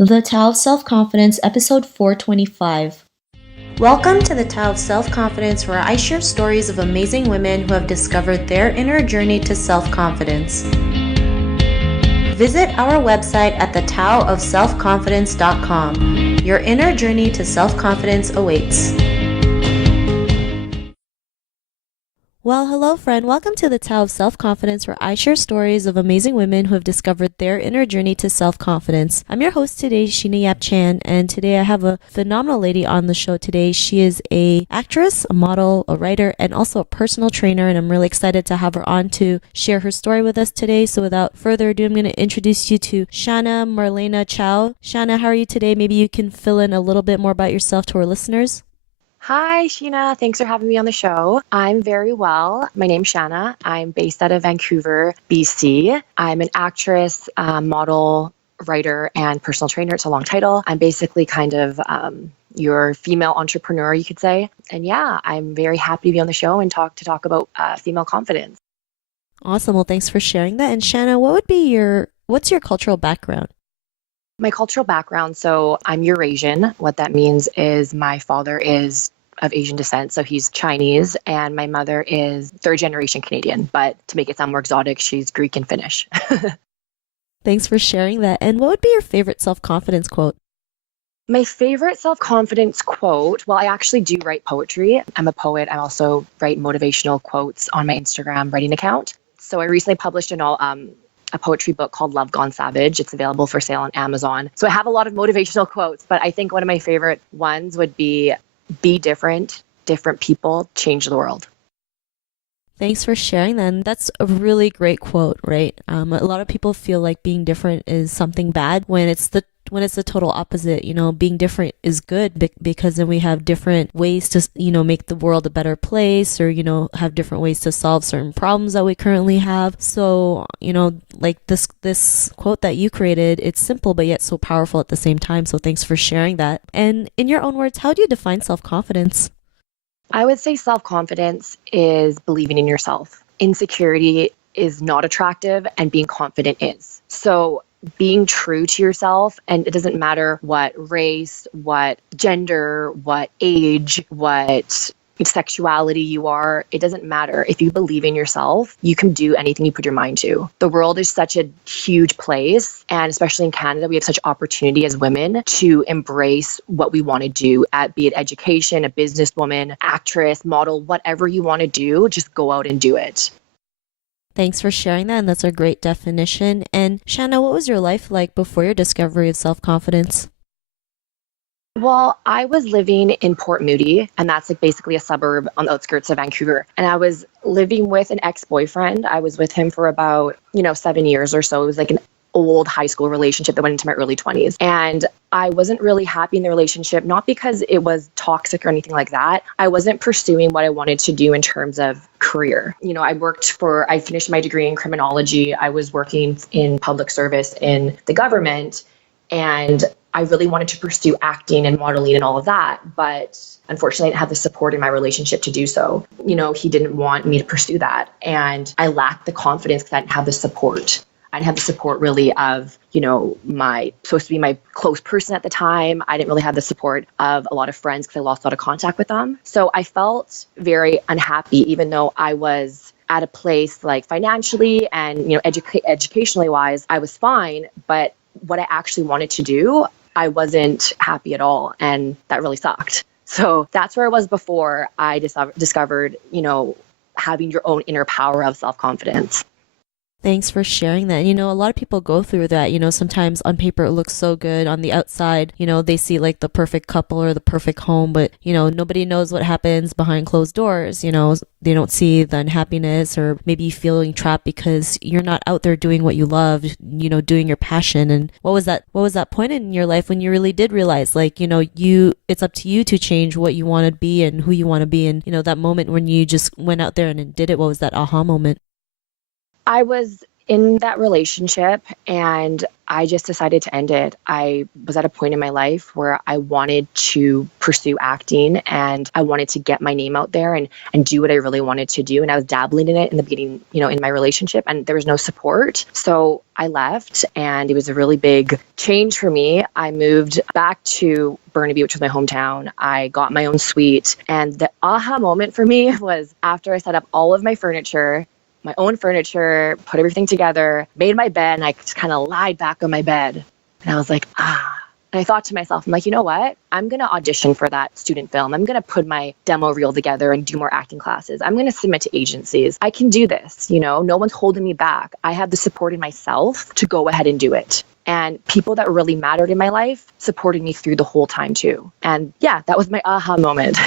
The Tao of Self-Confidence, episode 425. Welcome to the Tao of Self-Confidence, where I share stories of amazing women who have discovered their inner journey to self-confidence. Visit our website at thetaoofselfconfidence.com. Your inner journey to self-confidence awaits. Well, hello friend. Welcome to the Tao of Self-Confidence, where I share stories of amazing women who have discovered their inner journey to self-confidence. I'm your host today, Shana Chan, and today I have a phenomenal lady on the show today. She is an actress, a model, a writer, and also a personal trainer, and I'm really excited to have her on to share her story with us today. So without further ado, I'm going to introduce you to Shana Marlayna Chow. Shana, how are you today? Maybe you can fill in a little bit more about yourself to our listeners. Hi, Sheena. Thanks for having me on the show. I'm very well. My name's Shana. I'm based out of Vancouver, BC. I'm an actress, model, writer, and personal trainer. It's a long title. I'm basically kind of your female entrepreneur, you could say. And yeah, I'm very happy to be on the show and talk about female confidence. Awesome. Well, thanks for sharing that. And Shana, what's your cultural background? My cultural background, so I'm Eurasian. What that means is my father is of Asian descent, so he's Chinese, and my mother is third generation Canadian. But to make it sound more exotic, she's Greek and Finnish. Thanks for sharing that. And what would be your favorite self-confidence quote? My favorite self-confidence quote, well, I actually do write poetry. I'm a poet. I also write motivational quotes on my Instagram writing account. So I recently published a poetry book called Love Gone Savage. It's available for sale on Amazon. So I have a lot of motivational quotes, but I think one of my favorite ones would be different people change the world. Thanks for sharing that. And that's a really great quote, right? A lot of people feel like being different is something bad when it's the total opposite. Being different is good because then we have different ways to, make the world a better place, or, have different ways to solve certain problems that we currently have. So, like this quote that you created, it's simple, but yet so powerful at the same time. So thanks for sharing that. And in your own words, how do you define self-confidence? I would say self-confidence is believing in yourself. Insecurity is not attractive, and being confident is. So being true to yourself, and it doesn't matter what race, what gender, what age, what sexuality you are, it doesn't matter. If you believe in yourself, you can do anything you put your mind to. The world is such a huge place, and especially in Canada, we have such opportunity as women to embrace what we want to do, be it education, a businesswoman, actress, model, whatever you want to do, just go out and do it. Thanks for sharing that, and that's a great definition. And Shana, what was your life like before your discovery of self-confidence? Well, I was living in Port Moody, and that's like basically a suburb on the outskirts of Vancouver. And I was living with an ex-boyfriend. I was with him for about, 7 years or so. It was like an old high school relationship that went into my early 20s. And I wasn't really happy in the relationship, not because it was toxic or anything like that. I wasn't pursuing what I wanted to do in terms of career. I finished my degree in criminology. I was working in public service in the government, and I really wanted to pursue acting and modeling and all of that. But unfortunately, I didn't have the support in my relationship to do so. He didn't want me to pursue that. And I lacked the confidence because I didn't have the support. I didn't have the support really of, my supposed to be my close person at the time. I didn't really have the support of a lot of friends because I lost a lot of contact with them. So I felt very unhappy, even though I was at a place like financially and, educationally wise, I was fine. But what I actually wanted to do, I wasn't happy at all. And that really sucked. So that's where I was before I discovered, having your own inner power of self-confidence. Thanks for sharing that. And, a lot of people go through that. Sometimes on paper it looks so good. On the outside, they see like the perfect couple or the perfect home, but, nobody knows what happens behind closed doors. They don't see the unhappiness, or maybe feeling trapped because you're not out there doing what you love, doing your passion. And what was that point in your life when you really did realize, like, it's up to you to change what you want to be and who you want to be? And, that moment when you just went out there and did it, what was that aha moment? I was in that relationship and I just decided to end it. I was at a point in my life where I wanted to pursue acting and I wanted to get my name out there and do what I really wanted to do. And I was dabbling in it in the beginning, in my relationship, and there was no support. So I left and it was a really big change for me. I moved back to Burnaby, which was my hometown. I got my own suite. And the aha moment for me was after I set up all of my own furniture, put everything together, made my bed, and I just kind of lied back on my bed. And I was like, And I thought to myself, I'm like, you know what? I'm going to audition for that student film. I'm going to put my demo reel together and do more acting classes. I'm going to submit to agencies. I can do this. No one's holding me back. I have the support in myself to go ahead and do it. And people that really mattered in my life supported me through the whole time too. And yeah, that was my aha moment.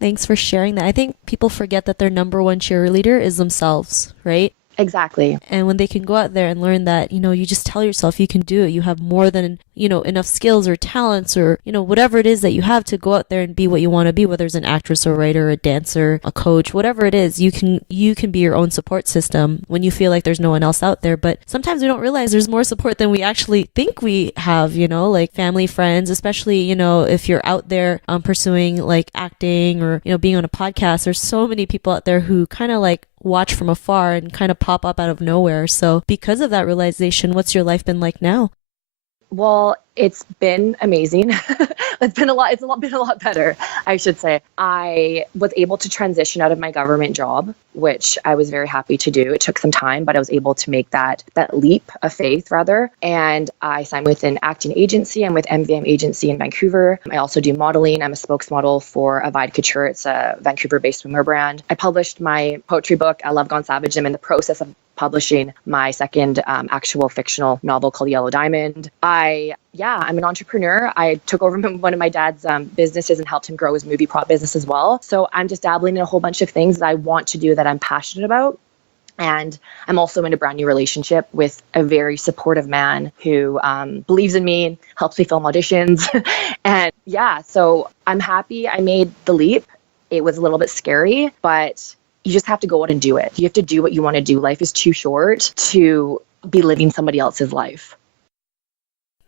Thanks for sharing that. I think people forget that their number one cheerleader is themselves, right? Exactly. And when they can go out there and learn that, you just tell yourself you can do it. You have more than, enough skills or talents or, whatever it is that you have to go out there and be what you want to be, whether it's an actress or writer, a dancer, a coach, whatever it is, you can be your own support system when you feel like there's no one else out there. But sometimes we don't realize there's more support than we actually think we have, like family, friends, especially, if you're out there pursuing like acting or, being on a podcast. There's so many people out there who kind of like watch from afar and kind of pop up out of nowhere. So because of that realization, what's your life been like now? Well, it's been amazing. Been a lot better, I should say. I was able to transition out of my government job, which I was very happy to do. It took some time, but I was able to make that leap of faith rather. And I signed with an acting agency. I'm with MVM agency in Vancouver. I also do modeling. I'm a spokesmodel for Avide Couture. It's a Vancouver-based swimwear brand. I published my poetry book, I Love Gone Savage. I'm in the process of publishing my second actual fictional novel called Yellow Diamond. I'm an entrepreneur. I took over one of my dad's businesses and helped him grow his movie prop business as well. So I'm just dabbling in a whole bunch of things that I want to do that I'm passionate about. And I'm also in a brand new relationship with a very supportive man who believes in me, helps me film auditions. And so I'm happy I made the leap. It was a little bit scary, but you just have to go out and do it. You have to do what you want to do. Life is too short to be living somebody else's life.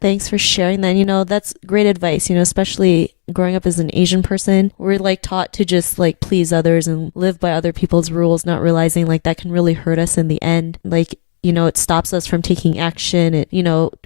Thanks for sharing that. That's great advice, especially growing up as an Asian person. We're like taught to just like please others and live by other people's rules, not realizing like that can really hurt us in the end. Like, it stops us from taking action. It,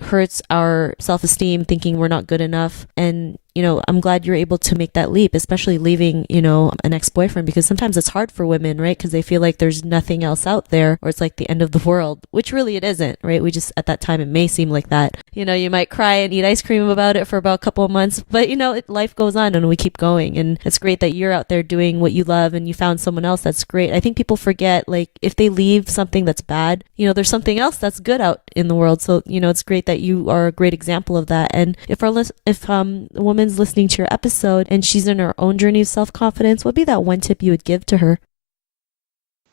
hurts our self-esteem thinking we're not good enough. And, I'm glad you're able to make that leap, especially leaving, an ex-boyfriend, because sometimes it's hard for women, right? Because they feel like there's nothing else out there or it's like the end of the world, which really it isn't, right? We just, at that time, it may seem like that. You might cry and eat ice cream about it for about a couple of months, but, life goes on and we keep going. And it's great that you're out there doing what you love and you found someone else that's great. I think people forget, like, if they leave something that's bad, there's something else that's good out in the world. So, it's great that you are a great example of that. And if a woman's listening to your episode and she's in her own journey of self-confidence, what'd be that one tip you would give to her?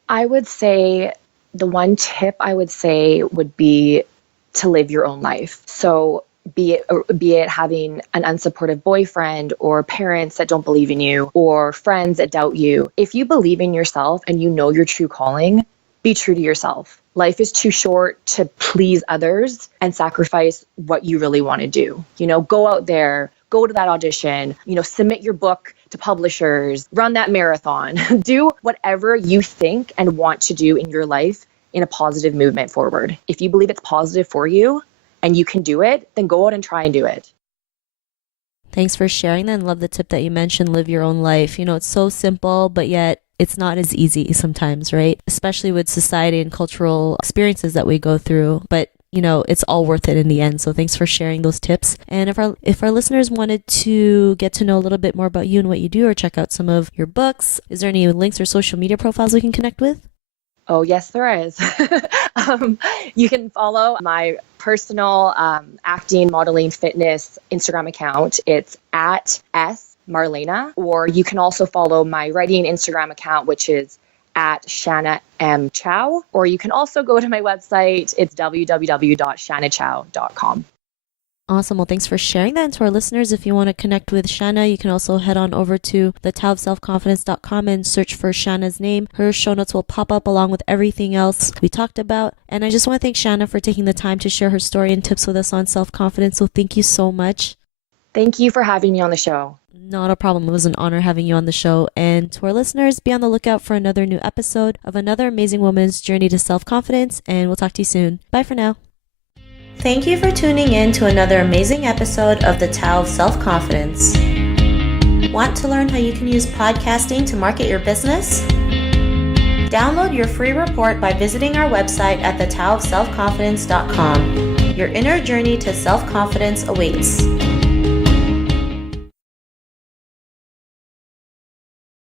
I would say the one tip I would say would be to live your own life. So be it having an unsupportive boyfriend or parents that don't believe in you or friends that doubt you. If you believe in yourself and you know your true calling, be true to yourself. Life is too short to please others and sacrifice what you really want to do. Go out there, go to that audition, submit your book to publishers, run that marathon, do whatever you think and want to do in your life in a positive movement forward. If you believe it's positive for you and you can do it, then go out and try and do it. Thanks for sharing that, and love the tip that you mentioned, live your own life. It's so simple, but yet it's not as easy sometimes, right? Especially with society and cultural experiences that we go through. But it's all worth it in the end. So thanks for sharing those tips. And if our listeners wanted to get to know a little bit more about you and what you do, or check out some of your books, is there any links or social media profiles we can connect with? Oh, yes, there is. You can follow my personal acting, modeling, fitness Instagram account. It's at @Marlayna. Or you can also follow my writing Instagram account, which is at Shana M. Chow. Or you can also go to my website. It's www.shanachow.com. Awesome. Well, thanks for sharing that. And to our listeners, if you want to connect with Shana, you can also head on over to thetowofselfconfidence.com and search for Shana's name. Her show notes will pop up along with everything else we talked about. And I just want to thank Shana for taking the time to share her story and tips with us on self-confidence. So thank you so much. Thank you for having me on the show. Not a problem. It was an honor having you on the show. And to our listeners, be on the lookout for another new episode of another amazing woman's journey to self-confidence. And we'll talk to you soon. Bye for now. Thank you for tuning in to another amazing episode of the Tao of Self-Confidence. Want to learn how you can use podcasting to market your business? Download your free report by visiting our website at thetowofselfconfidence.com. Your inner journey to self-confidence awaits.